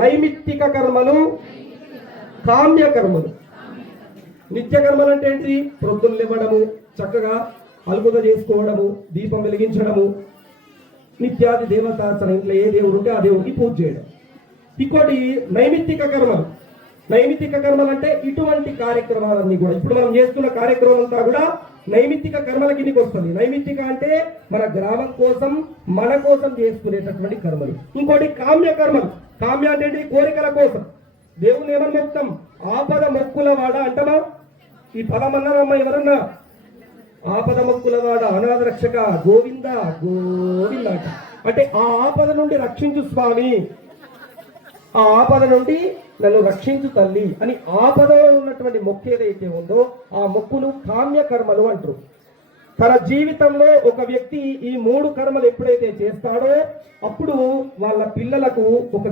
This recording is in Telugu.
నైమిత్తిక కర్మలు కామ్య కర్మలు. నిత్య కర్మలు అంటే ఏంటి? ప్రొద్దులు ఇవ్వడము చక్కగా అలుపుగా చేసుకోవడము దీపం వెలిగించడము నిత్యాది దేవతార్చన ఇంట్లో ఏ దేవుడు ఉంటే ఆ దేవుడికి పూజ చేయడం. ఇంకోటి నైమిత్తిక కర్మలు. నైమిత్తిక కర్మలు అంటే ఇటువంటి కార్యక్రమాలన్నీ కూడా. ఇప్పుడు మనం చేస్తున్న కార్యక్రమం అంతా కూడా నైమిత్తిక కర్మల కిందికి వస్తుంది. నైమిత్తిక అంటే మన గ్రామం కోసం మన కోసం చేసుకునేటటువంటి కర్మలు. ఇంకోటి కామ్య కర్మలు. కామ్య అంటే కోరికల కోసం. దేవుని ఏమని మొత్తం ఆపద మొక్కుల వాడ అంటమా? ఈ పదం అన్నారమ్మా ఎవరన్నా? ఆపద మొక్కుల వాడ అనాథ రక్షక గోవింద గోవింద అంటే ఆ ఆపద నుండి రక్షించు స్వామి. ఆ ఆపద నుండి నన్ను రక్షించు తల్లి అని ఆపదలో ఉన్నటువంటి మొక్కు ఏదైతే ఉందో ఆ మొక్కును కామ్య కర్మలు అంటారు. తన జీవితంలో ఒక వ్యక్తి ఈ మూడు కర్మలు ఎప్పుడైతే చేస్తాడో అప్పుడు వాళ్ళ పిల్లలకు ఒక